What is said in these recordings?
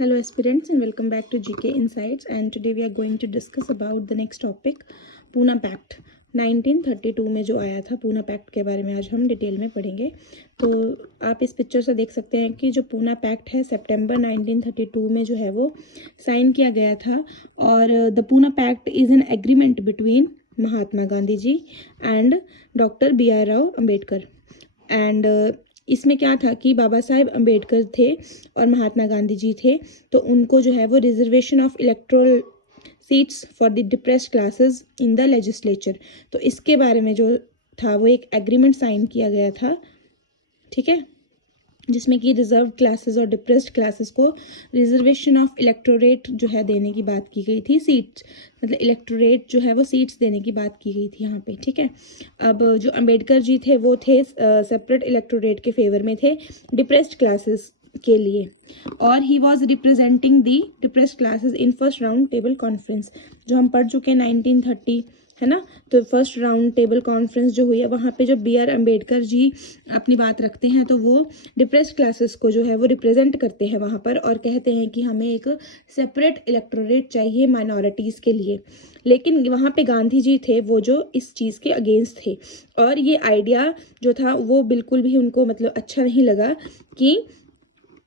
Hello aspirants and welcome back to GK Insights, and today we are going to discuss about the next topic Poona pact 1932 में जो आया था। Poona pact के बारे में आज हम डिटेल में पढ़ेंगे। तो आप इस पिक्चर से देख सकते हैं कि जो पूना पैक्ट है सितंबर 1932 में जो है वो साइन किया गया था। और the Poona pact is an agreement between Mahatma Gandhi ji and doctor BR Rao Ambedkar. And इसमें क्या था कि बाबा साहेब अम्बेडकर थे और महात्मा गांधी जी थे, तो उनको जो है वो reservation of electoral seats for the depressed classes in the legislature, तो इसके बारे में जो था वो एक एग्रीमेंट साइन किया गया था, ठीक है, जिसमें कि रिजर्व क्लासेस और डिप्रेस्ड क्लासेस को रिजर्वेशन ऑफ इलेक्टोरेट जो है देने की बात की गई थी। सीट्स मतलब इलेक्टोरेट जो है वो सीट्स देने की बात की गई थी यहाँ पे, ठीक है। अब जो अम्बेडकर जी थे वो थे सेपरेट इलेक्टोरेट के फेवर में थे डिप्रेस्ड क्लासेस के लिए, और he was representing the depressed classes in first round table conference, जो हम पढ़ चुके हैं 1930, है ना। तो फर्स्ट राउंड टेबल कॉन्फ्रेंस जो हुई है वहाँ पे जो BR अम्बेडकर जी अपनी बात रखते हैं, तो वो डिप्रेस्ड क्लासेस को जो है वो रिप्रेजेंट करते हैं वहाँ पर, और कहते हैं कि हमें एक सेपरेट इलेक्टोरेट चाहिए माइनॉरिटीज़ के लिए। लेकिन वहाँ पे गांधी जी थे वो जो इस चीज़ के अगेंस्ट थे, और ये आइडिया जो था वो बिल्कुल भी उनको मतलब अच्छा नहीं लगा कि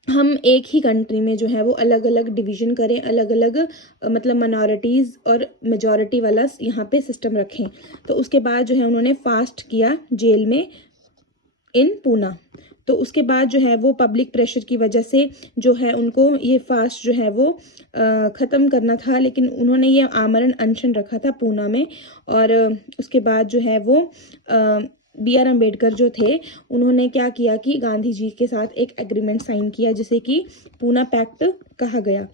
हम एक ही कंट्री में जो है वो अलग अलग डिवीज़न करें, अलग अलग मतलब माइनॉरिटीज़ और मेजॉरिटी वाला यहाँ पे सिस्टम रखें। तो उसके बाद जो है उन्होंने फास्ट किया जेल में इन पूना। तो उसके बाद जो है वो पब्लिक प्रेशर की वजह से जो है उनको ये फास्ट जो है वो ख़त्म करना था, लेकिन उन्होंने ये आमरण अनशन रखा था पूना में। और उसके बाद जो है वो BR अम्बेडकर जो थे उन्होंने क्या किया कि गांधी जी के साथ एक एग्रीमेंट साइन किया, जिसे कि पूना पैक्ट कहा गया,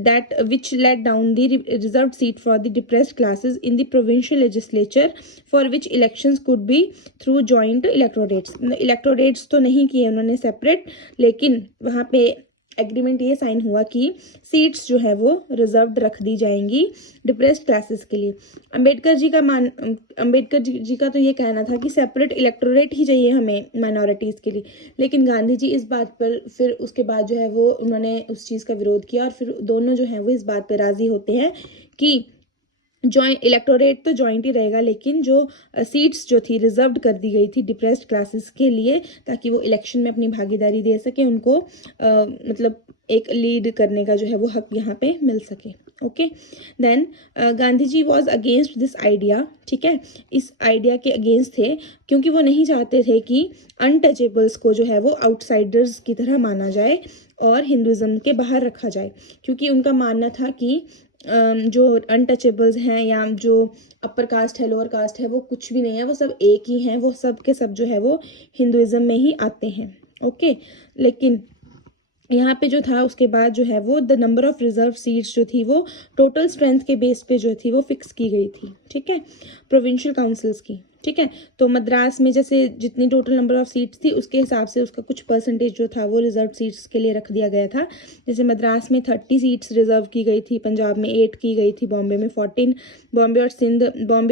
that which let down the reserved seat for the depressed classes in the provincial legislature, for which elections could be through joint electorates तो नहीं किए उन्होंने सेपरेट, लेकिन वहाँ पे एग्रीमेंट ये साइन हुआ कि सीट्स जो है वो रिजर्व्ड रख दी जाएंगी डिप्रेस्ड क्लासेस के लिए। अम्बेडकर जी का तो ये कहना था कि सेपरेट इलेक्टोरेट ही चाहिए हमें माइनॉरिटीज़ के लिए, लेकिन गांधी जी इस बात पर फिर उसके बाद जो है वो उन्होंने उस चीज़ का विरोध किया, और फिर दोनों जो है वो इस बात पर राज़ी होते हैं कि जॉइंट इलेक्टोरेट तो जॉइंट ही रहेगा, लेकिन जो सीट्स जो थी रिजर्व्ड कर दी गई थी डिप्रेस्ड क्लासेस के लिए, ताकि वो इलेक्शन में अपनी भागीदारी दे सके, उनको मतलब एक लीड करने का जो है वो हक यहाँ पे मिल सके। Okay, then Gandhi ji was against this idea, ठीक है, इस आइडिया के अगेंस्ट थे, क्योंकि वो नहीं चाहते थे कि अनटचेबल्स को जो है वो आउटसाइडर्स की तरह माना जाए और हिंदुज़म के बाहर रखा जाए, क्योंकि उनका मानना था कि जो अनटचेबल्स हैं या जो अपर कास्ट है, लोअर कास्ट है, वो कुछ भी नहीं है, वो सब एक ही हैं, वो सब के सब जो है वो हिंदुइज्म में ही आते हैं। ओके, लेकिन यहाँ पे जो था उसके बाद जो है वो the number of reserve seats जो थी वो टोटल स्ट्रेंथ के बेस पे जो थी वो फिक्स की गई थी, ठीक है, प्रोविंशियल काउंसिल्स की, ठीक है। तो मद्रास में जैसे जितनी टोटल नंबर ऑफ सीट्स थी उसके हिसाब से उसका कुछ परसेंटेज जो था वो रिजर्व सीट्स के लिए रख दिया गया था। जैसे मद्रास में 30 सीट्स रिजर्व की गई थी, पंजाब में 8 की गई थी, बॉम्बे में 14, बॉम्बे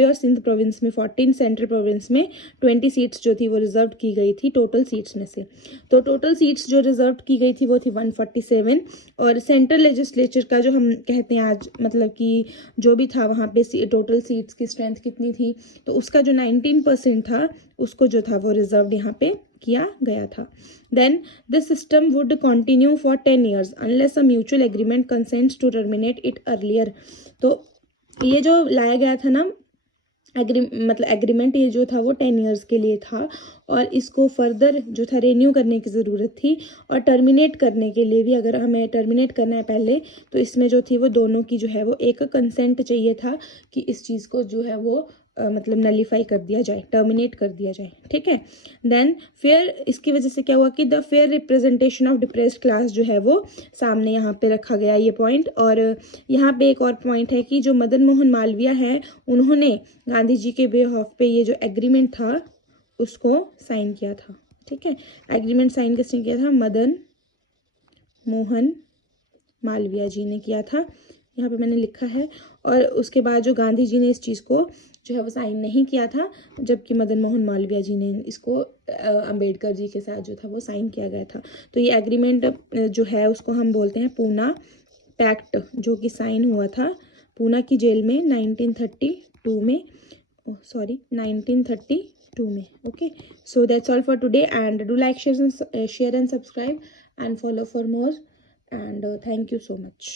और सिंध प्रोविंस में 14, सेंट्रल प्रोविंस में 20 सीट्स जो थी वो रिजर्व की गई थी टोटल सीट्स में से। तो टोटल सीट्स जो रिजर्व की गई थी वो थी 147, और सेंट्रल लेजिस्लेचर का जो हम कहते हैं आज मतलब कि जो भी था वहाँ पे टोटल सीट्स की स्ट्रेंथ कितनी थी, तो उसका जो 19% था उसको जो था वो रिजर्व यहाँ पे किया गया था। Then this system would continue for 10 years unless a mutual agreement consents to terminate it earlier. तो ये जो लाया गया था ना एग्रीमेंट, ये जो था वो 10 years के लिए था, और इसको फर्दर जो था रेन्यू करने की ज़रूरत थी, और टर्मिनेट करने के लिए भी अगर हमें टर्मिनेट करना है पहले, तो इसमें जो थी वो दोनों की जो है वो एक कंसेंट चाहिए था कि इस चीज़ को जो है वो मतलब नलीफाई कर दिया जाए, टर्मिनेट कर दिया जाए, ठीक है। देन फेयर, इसकी वजह से क्या हुआ कि the fair representation of depressed class जो है वो सामने यहाँ पे रखा गया ये पॉइंट। और यहाँ पे एक और पॉइंट है कि जो मदन मोहन मालवीय है उन्होंने गांधी जी के बेहॉफ पे ये जो एग्रीमेंट था उसको साइन किया था, ठीक है। एग्रीमेंट साइन किसने किया था? मदन मोहन मालवीय जी ने किया था यहाँ पे मैंने लिखा है। और उसके बाद जो गांधी जी ने इस चीज़ को जो है वो साइन नहीं किया था, जबकि मदन मोहन मालवीय जी ने इसको अंबेडकर जी के साथ जो था वो साइन किया गया था। तो ये एग्रीमेंट जो है उसको हम बोलते हैं पूना पैक्ट, जो कि साइन हुआ था पूना की जेल में 1932 में, सॉरी 1932 में। Okay, so that's all for today, and do like, share and subscribe and follow for more, and thank you so much.